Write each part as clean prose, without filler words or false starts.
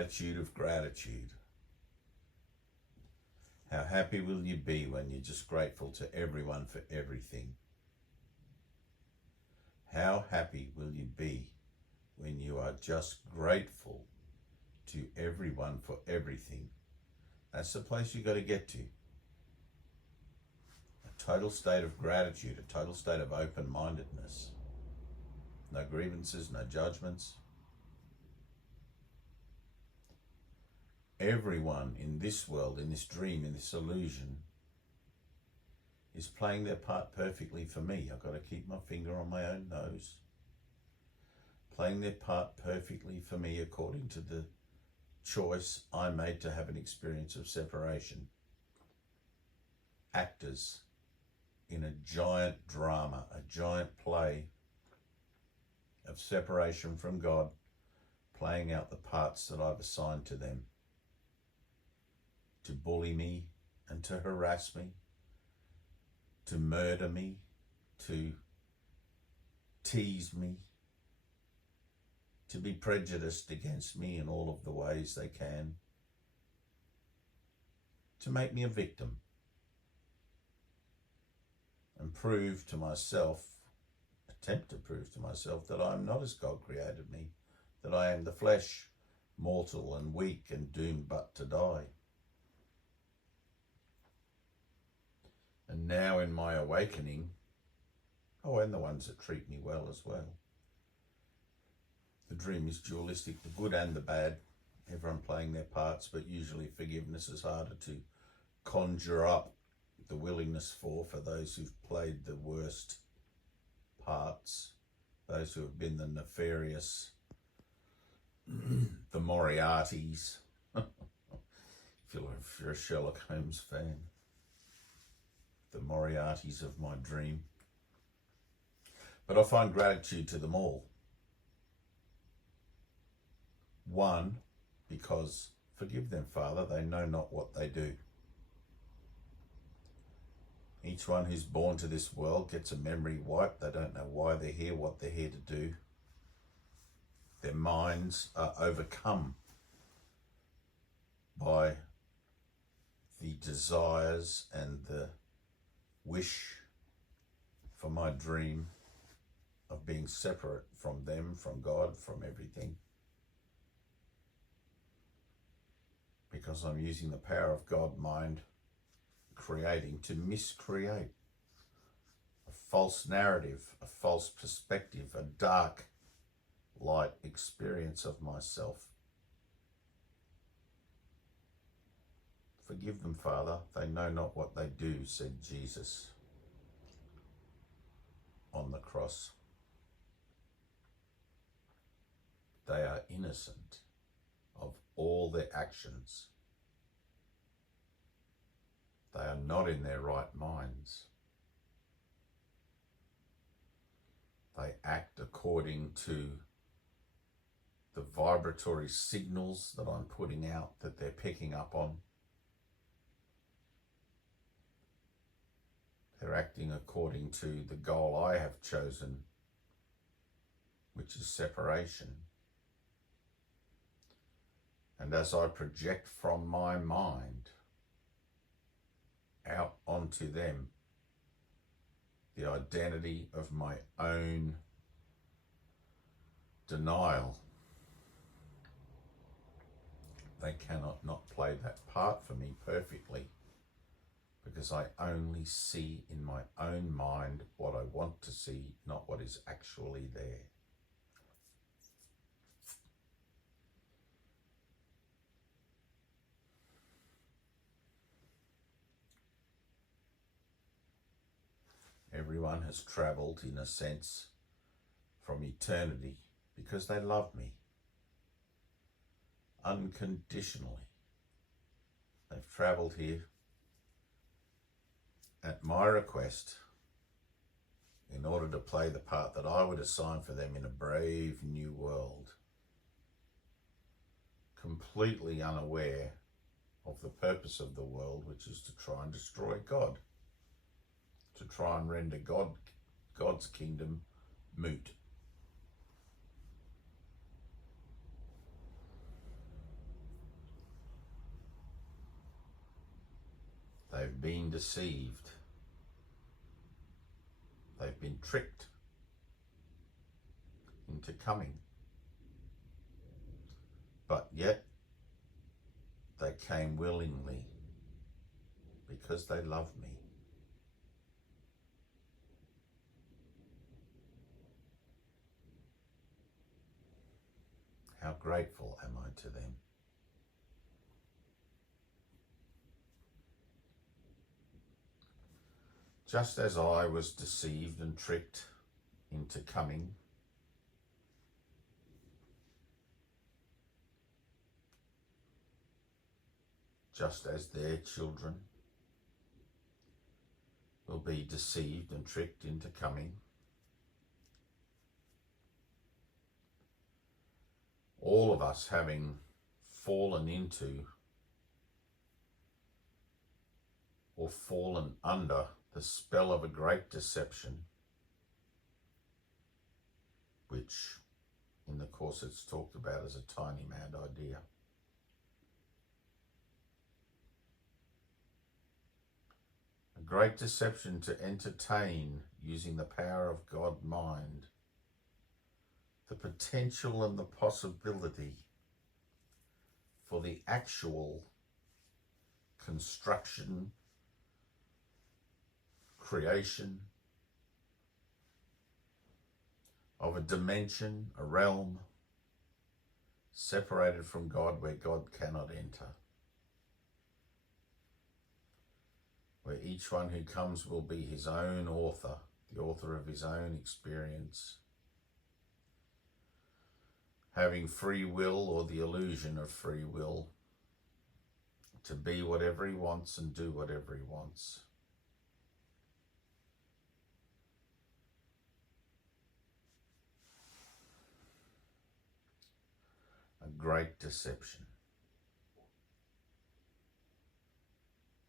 attitude of gratitude. How happy will you be when you're just grateful to everyone for everything? How happy will you be when you are just grateful to everyone for everything? That's the place you've got to get to. A total state of gratitude, a total state of open-mindedness. No grievances, no judgments. Everyone in this world, in this dream, in this illusion, is playing their part perfectly for me. I've got to keep my finger on my own nose. Playing their part perfectly for me according to the choice I made to have an experience of separation. Actors in a giant drama, a giant play of separation from God, playing out the parts that I've assigned to them. To bully me and to harass me, to murder me, to tease me, to be prejudiced against me in all of the ways they can, to make me a victim and prove to myself, attempt to prove to myself that I'm not as God created me, that I am the flesh, mortal and weak and doomed but to die. And now in my awakening, and the ones that treat me well as well. The dream is dualistic, the good and the bad, everyone playing their parts, but usually forgiveness is harder to conjure up the willingness for those who've played the worst parts, those who have been the nefarious, the Moriartys, if you're a Sherlock Holmes fan. The Moriartys of my dream. But I find gratitude to them all. One, because forgive them, Father, they know not what they do. Each one who's born to this world gets a memory wiped. They don't know why they're here, what they're here to do. Their minds are overcome by the desires and the wish for my dream of being separate from them, from God, from everything. Because I'm using the power of God mind creating to miscreate a false narrative, a false perspective, a dark light experience of myself. Forgive them, Father, they know not what they do, said Jesus on the cross. They are innocent of all their actions. They are not in their right minds. They act according to the vibratory signals that I'm putting out, that they're picking up on. They're acting according to the goal I have chosen, which is separation. And as I project from my mind out onto them the identity of my own denial, they cannot not play that part for me perfectly, because I only see in my own mind what I want to see, not what is actually there. Everyone has travelled, in a sense, from eternity because they love me unconditionally. They've travelled here at my request in order to play the part that I would assign for them in a brave new world, completely unaware of the purpose of the world, which is to try and destroy God, to try and render God's kingdom moot. They've been deceived. They've been tricked into coming. But yet they came willingly because they love me. How grateful am I to them? Just as I was deceived and tricked into coming, just as their children will be deceived and tricked into coming, all of us having fallen into or fallen under the spell of a great deception, which in the course it's talked about as a tiny mad idea. A great deception to entertain, using the power of God mind, the potential and the possibility for the actual construction, creation of a dimension, a realm, separated from God, where God cannot enter. Where each one who comes will be his own author, the author of his own experience, having free will or the illusion of free will to be whatever he wants and do whatever he wants. A great deception.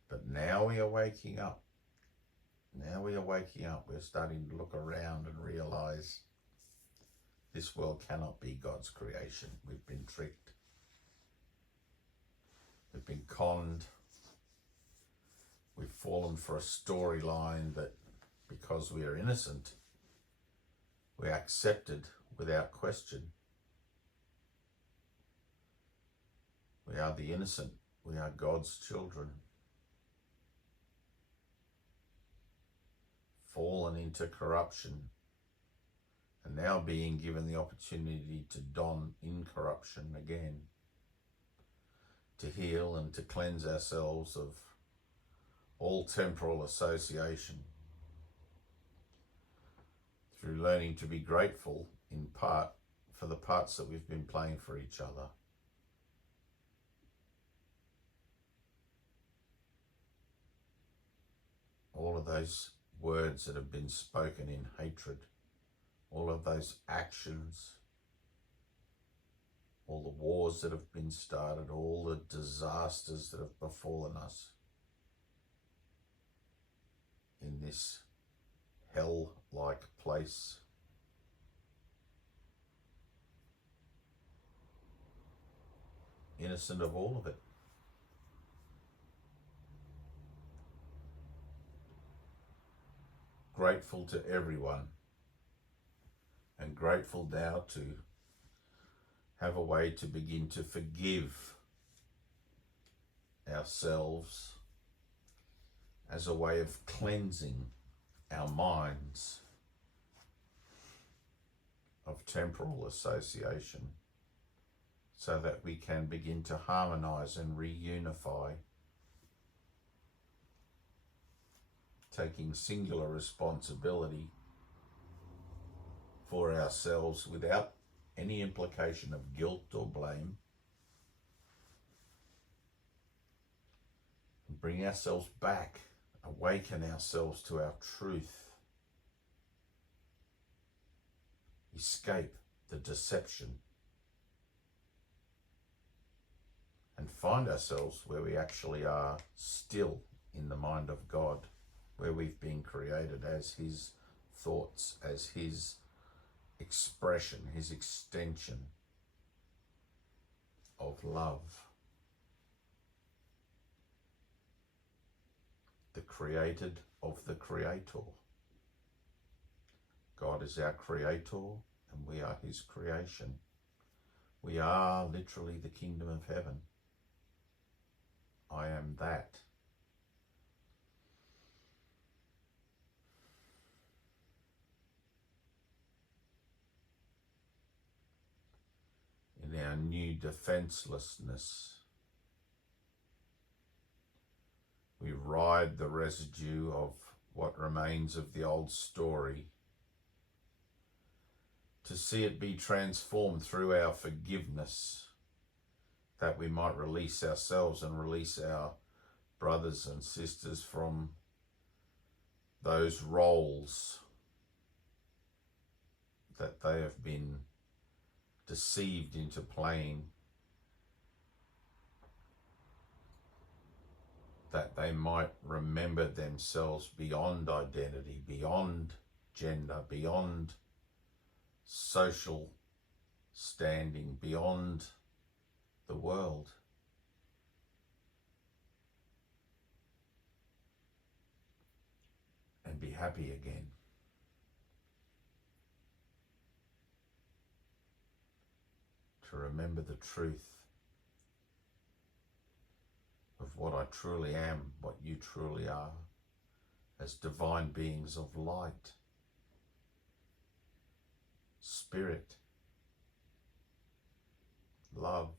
But now we are waking up. Now we are waking up. We're starting to look around and realize this world cannot be God's creation. We've been tricked. We've been conned. We've fallen for a storyline that, because we are innocent, we are accepted without question. We are the innocent. We are God's children. Fallen into corruption, and now being given the opportunity to don incorruption again, to heal and to cleanse ourselves of all temporal association through learning to be grateful in part for the parts that we've been playing for each other. All of those words that have been spoken in hatred, all of those actions, all the wars that have been started, all the disasters that have befallen us in this hell-like place. Innocent of all of it. Grateful to everyone, and grateful now to have a way to begin to forgive ourselves as a way of cleansing our minds of temporal association, so that we can begin to harmonize and reunify, taking singular responsibility for ourselves without any implication of guilt or blame, and bring ourselves back, awaken ourselves to our truth, escape the deception, and find ourselves where we actually are, still in the mind of God, where we've been created as his thoughts, as his expression, his extension of love. the created of the Creator. God is our Creator and we are His creation. We are literally the kingdom of heaven. I am that. In our new defenselessness, we ride the residue of what remains of the old story to see it be transformed through our forgiveness, that we might release ourselves and release our brothers and sisters from those roles that they have been deceived into playing, that they might remember themselves beyond identity, beyond gender, beyond social standing, beyond the world. And be happy again. To remember the truth of what I truly am, what you truly are, as divine beings of light, spirit, love.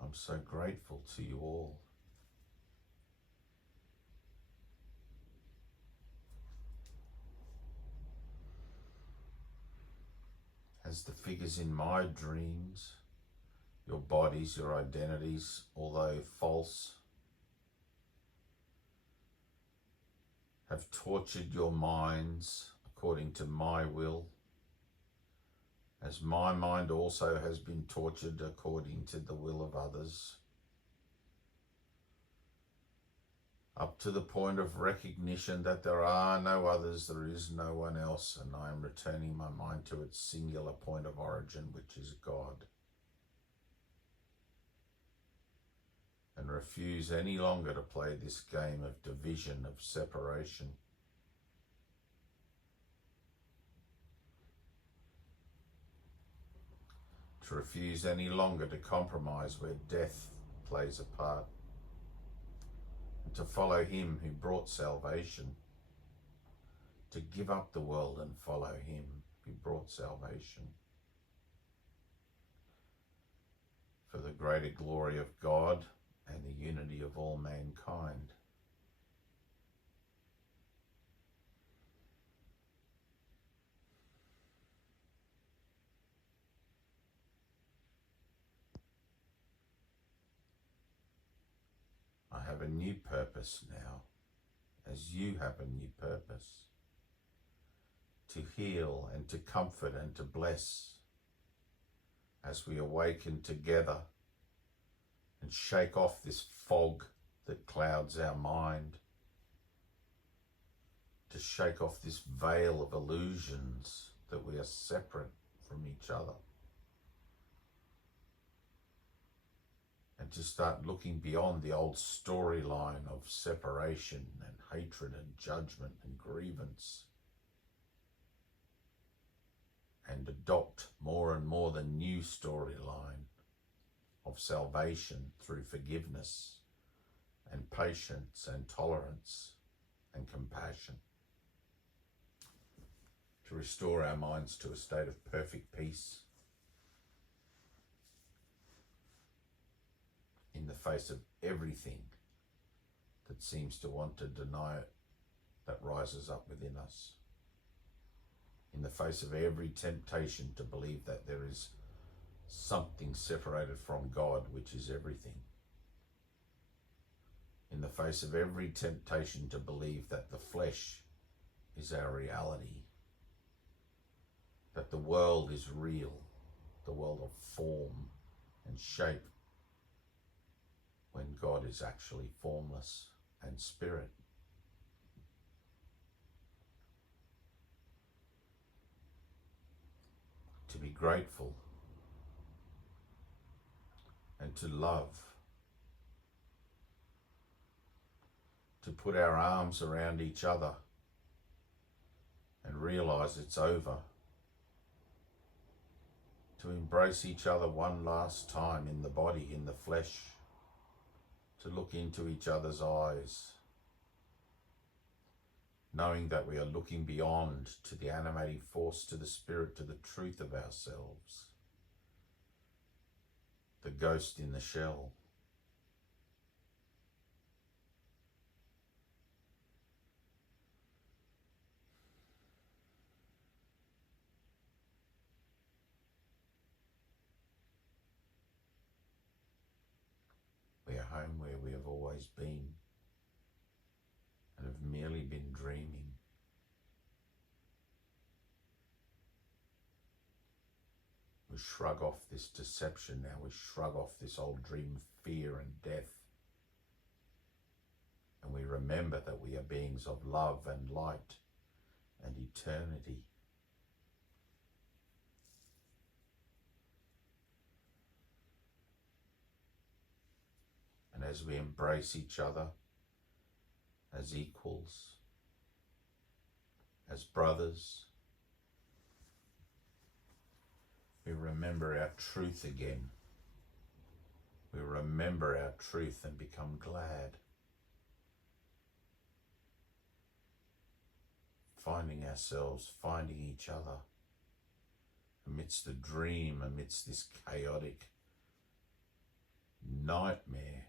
I'm so grateful to you all. As the figures in my dreams, your bodies, your identities, although false, have tortured your minds according to my will, as my mind also has been tortured according to the will of others, up to the point of recognition that there are no others, there is no one else, and I am returning my mind to its singular point of origin, which is God. And refuse any longer to play this game of division, of separation. To refuse any longer to compromise where death plays a part. And to follow him who brought salvation. To give up the world and follow him who brought salvation. For the greater glory of God and the unity of all mankind. I have a new purpose now, as you have a new purpose, to heal and to comfort and to bless as we awaken together and shake off this fog that clouds our mind, to shake off this veil of illusions that we are separate from each other, and to start looking beyond the old storyline of separation and hatred and judgment and grievance, and adopt more and more the new storyline of salvation through forgiveness and patience and tolerance and compassion, to restore our minds to a state of perfect peace in the face of everything that seems to want to deny it, that rises up within us, in the face of every temptation to believe that there is something separated from God, which is everything. In the face of every temptation to believe that the flesh is our reality, that the world is real, the world of form and shape, when God is actually formless and spirit. To be grateful to love, to put our arms around each other and realize it's over, to embrace each other one last time in the body, in the flesh, to look into each other's eyes, knowing that we are looking beyond to the animating force, to the spirit, to the truth of ourselves, the ghost in the shell. We are home where we have always been and have merely been dreaming. We shrug off this deception now. We shrug off this old dream of fear and death. And we remember that we are beings of love and light and eternity. And as we embrace each other as equals, as brothers, we remember our truth again. We remember our truth and become glad, finding ourselves, finding each other amidst the dream, amidst this chaotic nightmare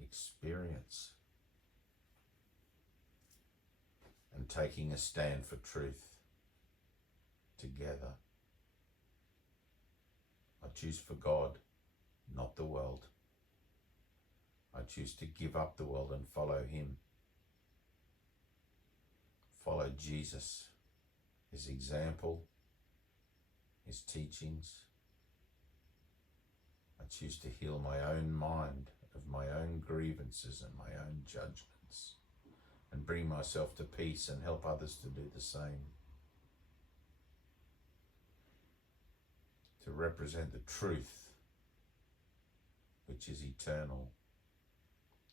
experience, and taking a stand for truth together. I choose for God, not the world. I choose to give up the world and follow him. Follow Jesus, his example, his teachings. I choose to heal my own mind of my own grievances and my own judgments, and bring myself to peace and help others to do the same. To represent the truth, which is eternal,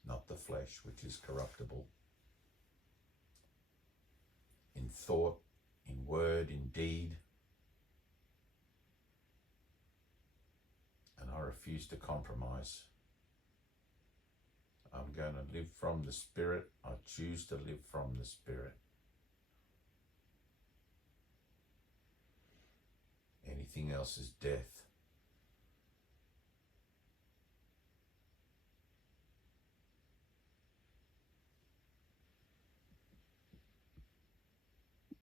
not the flesh, which is corruptible. In thought, in word, in deed. And I refuse to compromise. I'm going to live from the Spirit. I choose to live from the Spirit. Anything else is death.